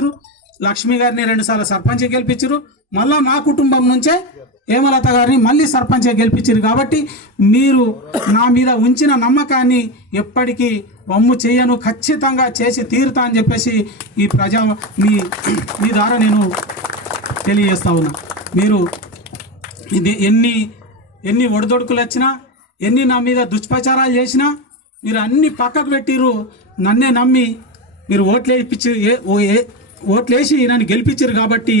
గెలిపించారు, లక్ష్మి గారిని 2 సార్లు సర్పంచ్ గెలిపించారు, మళ్ళీ మా కుటుంబం నుంచే హేమలత గారిని మళ్ళీ సర్పంచ్ గెలిపించారు. కాబట్టి మీరు నా మీద ఉంచిన నమ్మకాన్ని ఎప్పటికీ వమ్ము చేయను, ఖచ్చితంగా చేసి తీరుతా అని చెప్పేసి ఈ మీ ద్వారా నేను తెలియజేస్తా ఉన్నా. మీరు ఇది ఎన్ని ఒడిదొడుకులు వచ్చినా, ఎన్ని నా మీద దుష్ప్రచారాలు చేసినా మీరు అన్ని పక్కకు పెట్టిరు. నన్నే నమ్మి మీరు ఓట్లేసి నన్ను గెలిపించారు. కాబట్టి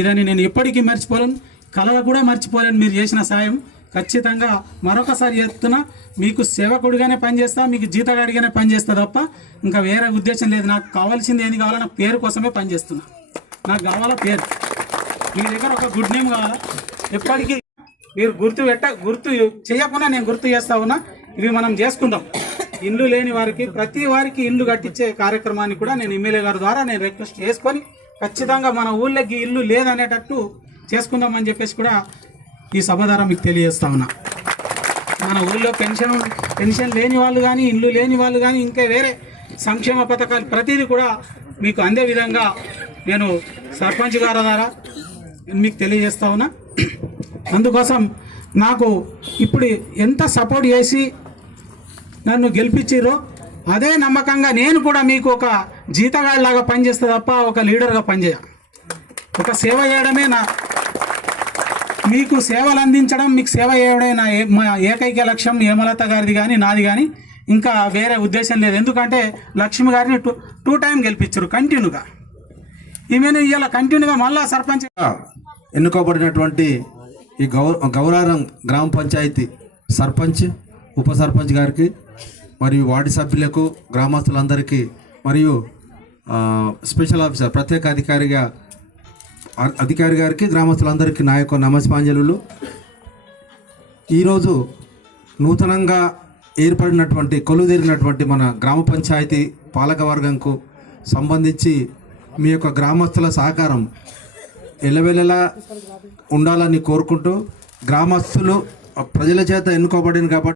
ఇదని నేను ఎప్పటికీ మర్చిపోలేను, కళలు కూడా మర్చిపోలేను. మీరు చేసిన సాయం ఖచ్చితంగా మరొకసారి చెప్తున్నా, మీకు సేవకుడిగానే పనిచేస్తా, మీకు జీతగాడిగానే పనిచేస్తా తప్ప ఇంకా వేరే ఉద్దేశం లేదు. నాకు కావాల్సింది ఏది కావాలో నా పేరు కోసమే పనిచేస్తున్నా. నాకు కావాలా పేరు, మీ దగ్గర ఒక గుడ్ నేమ్ కావాలా. ఎప్పటికీ మీరు గుర్తు చేయకుండా నేను గుర్తు చేస్తా ఉన్నా. ఇవి మనం చేసుకుందాం. ఇల్లు లేని వారికి, ప్రతి వారికి ఇల్లు కట్టించే కార్యక్రమాన్ని కూడా నేను ఎమ్మెల్యే గారి ద్వారా నేను రిక్వెస్ట్ చేసుకొని ఖచ్చితంగా మన ఊళ్ళకి ఇల్లు లేదనేటట్టు చేసుకుందామని చెప్పేసి కూడా ఈ సభ ద్వారా మీకు తెలియజేస్తా ఉన్నా. మన ఊళ్ళో పెన్షన్ లేని వాళ్ళు కానీ, ఇల్లు లేని వాళ్ళు కానీ, ఇంకా వేరే సంక్షేమ పథకాలు ప్రతిదీ కూడా మీకు అందే విధంగా నేను సర్పంచ్ గారి ద్వారా మీకు తెలియజేస్తా ఉన్నా. అందుకోసం నాకు ఇప్పుడు ఎంత సపోర్ట్ చేసి నన్ను గెలిపించారో అదే నమ్మకంగా నేను కూడా మీకు ఒక జీతగాడిలాగా పనిచేస్తా తప్ప ఒక లీడర్గా పనిచేయ. ఒక సేవ చేయడమే మీకు సేవలు అందించడం, మీకు సేవ చేయడమే మా ఏకైక లక్ష్యం. హేమలత గారిది కానీ నాది కానీ ఇంకా వేరే ఉద్దేశం లేదు. ఎందుకంటే లక్ష్మి గారిని టూ టైం గెలిపించారు కంటిన్యూగా. ఈమెను ఇవాళ కంటిన్యూగా మళ్ళా సర్పంచ్ ఎన్నుకోబడినటువంటి ఈ గౌరారం గ్రామ పంచాయతీ సర్పంచ్, ఉప సర్పంచ్ గారికి మరియు వార్డు సభ్యులకు, గ్రామస్తులందరికీ మరియు స్పెషల్ ఆఫీసర్ ప్రత్యేక అధికారి గారికి, గ్రామస్తులందరికీ నా యొక్క నమస్కారాలు. ఈరోజు నూతనంగా ఏర్పడినటువంటి కొలువుదీరినటువంటి మన గ్రామ పంచాయతీ పాలకవర్గంకు సంబంధించి మీ యొక్క గ్రామస్తుల సహకారం ఎల్లవెల్లలా ఉండాలని కోరుకుంటూ, గ్రామస్తులు ప్రజల చేత ఎన్నుకోబడిన కాబట్టి